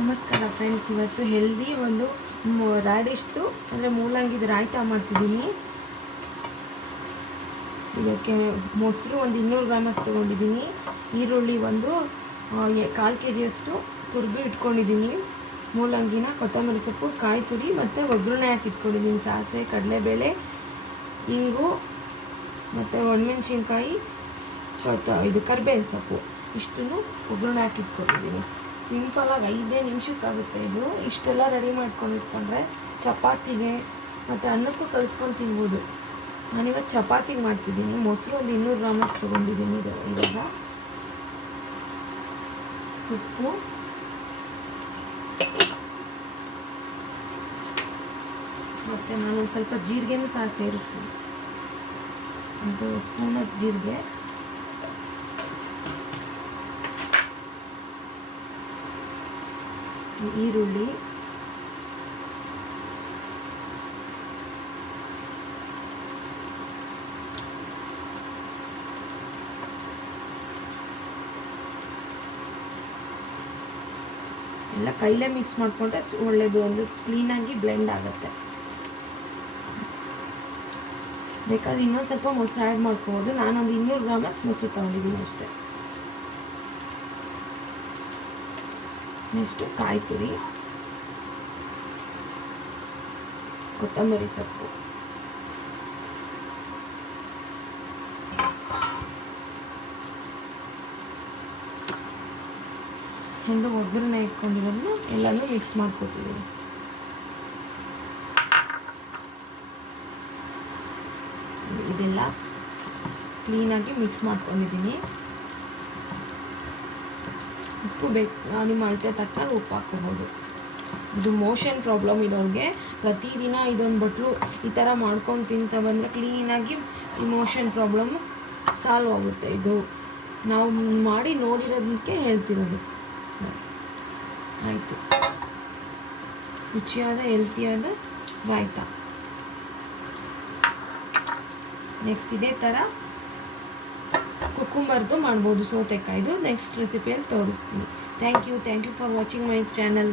ನಮಸ್ಕಾರ ಫ್ರೆಂಡ್ಸ್, ಇವತ್ತು ಹೆಲ್ದಿ ಒಂದು ರಾಡಿಶ್ದು ಅಂದರೆ ಮೂಲಂಗಿದು ರಾಯ್ತ ಮಾಡ್ತಿದ್ದೀನಿ. ಇದಕ್ಕೆ ಮೊಸರು ಒಂದು 200 ಗ್ರಾಮಷ್ಟು ತೊಗೊಂಡಿದ್ದೀನಿ. ಈರುಳ್ಳಿ ಒಂದು 1/4 kg ತುರಿದು ಇಟ್ಕೊಂಡಿದ್ದೀನಿ. ಮೂಲಂಗಿನ, ಕೊತ್ತಂಬರಿ ಸೊಪ್ಪು, ಕಾಯಿ ತುರಿ ಮತ್ತು ಒಗ್ಗರಣೆ ಹಾಕಿ ಇಟ್ಕೊಂಡಿದ್ದೀನಿ. ಸಾಸಿವೆ, ಕಡಲೆಬೇಳೆ, ಇಂಗು ಮತ್ತು ಒಣಮೆಣ್ಸಿನ್ಕಾಯಿ, ಇದು ಕರಿಬೇವಿನ ಸೊಪ್ಪು ಇಷ್ಟನ್ನು ಒಗ್ಗರಣೆ ಹಾಕಿ ಇಟ್ಕೊಂಡಿದ್ದೀನಿ. ಸಿಂಪಲಾಗಿ 5 ನಿಮಿಷಕ್ಕಾಗುತ್ತೆ ಇದು. ಇಷ್ಟೆಲ್ಲ ರೆಡಿ ಮಾಡ್ಕೊಂಡು ಇಟ್ಕೊಂಡ್ರೆ ಚಪಾತಿಗೆ ಮತ್ತು ಅನ್ನಕ್ಕೂ ಕಲಿಸ್ಕೊಂಡು ತಿನ್ಬೋದು. ನಾನಿವತ್ತು ಚಪಾತಿಗೆ ಮಾಡ್ತಿದ್ದೀನಿ. ಮೊಸರು ಒಂದು 200 ಗ್ರಾಮಷ್ಟು ತೊಗೊಂಡಿದ್ದೀನಿ. ಇವಾಗ ಉಪ್ಪು, ಮತ್ತು ನಾನು ಸ್ವಲ್ಪ ಜೀರಿಗೆನೂ ಸಹ ಸೇರಿಸ್ತೀನಿ. ಒಂದು ಸ್ಪೂನಷ್ಟು ಜೀರಿಗೆ, ಈರುಳ್ಳಿ, ಎಲ್ಲ ಕೈಲೇ ಮಿಕ್ಸ್ ಮಾಡಿಕೊಂಡ್ರೆ ಒಳ್ಳೆಯದು. ಒಂದು ಕ್ಲೀನಾಗಿ ಬ್ಲೆಂಡ್ ಆಗುತ್ತೆ. ಬೇಕಾದ್ರೆ ಇನ್ನೊಂದು ಸ್ವಲ್ಪ ಮೊಸರು ಆ್ಯಡ್ ಮಾಡ್ಕೋಬೋದು. ನಾನೊಂದು 200 ಗ್ರಾಮಷ್ಟು ಮೊಸರು ತೊಗೊಂಡಿದ್ದೀನಿ ಅಷ್ಟೇ. ನೆಕ್ಸ್ಟು ಕಾಯಿ ತುರಿ, ಕೊತ್ತಂಬರಿ ಸೊಪ್ಪು, ಹೆಂಡು ಒಗ್ಗರಣೆ ಇಟ್ಕೊಂಡಿರೋದನ್ನು ಎಲ್ಲನೂ ಮಿಕ್ಸ್ ಮಾಡ್ಕೊತಿದ್ದೀನಿ. ಇದೆಲ್ಲ ಕ್ಲೀನಾಗಿ ಮಿಕ್ಸ್ ಮಾಡ್ಕೊಂಡಿದ್ದೀನಿ. ಉಪ್ಪು ಬೇಕು, ನಿಮ್ಮ ಅಳತೆ ತಕ್ಕ ಉಪ್ಪು ಹಾಕ್ಕೋಬೋದು. ಇದು ಮೋಷನ್ ಪ್ರಾಬ್ಲಮ್ ಇರೋರಿಗೆ ಪ್ರತಿದಿನ ಇದೊಂದು ಬಟ್ಲು ಈ ಥರ ಮಾಡ್ಕೊಂಡು ತಿಂತ ಬಂದರೆ ಕ್ಲೀನಾಗಿ ಈ ಮೋಷನ್ ಪ್ರಾಬ್ಲಮ್ ಸಾಲ್ವ್ ಆಗುತ್ತೆ. ಇದು ನಾವು ಮಾಡಿ ನೋಡಿರೋದಕ್ಕೆ ಹೇಳ್ತಿರೋದು. ಆಯಿತು, ರುಚಿಯಾದ ಹೆಲ್ತಿಯಾದ ರಾಯ್ತ. ನೆಕ್ಸ್ಟ್ ಇದೇ ಥರ ಕುಕ್ಕುಂಬರ್ದು ಮಾಡ್ಬೋದು, ಸೌತೆಕಾಯ್ದು. ನೆಕ್ಸ್ಟ್ ರೆಸಿಪಿಯಲ್ಲಿ ತೋರಿಸ್ತೀನಿ. Thank you for watching my channel.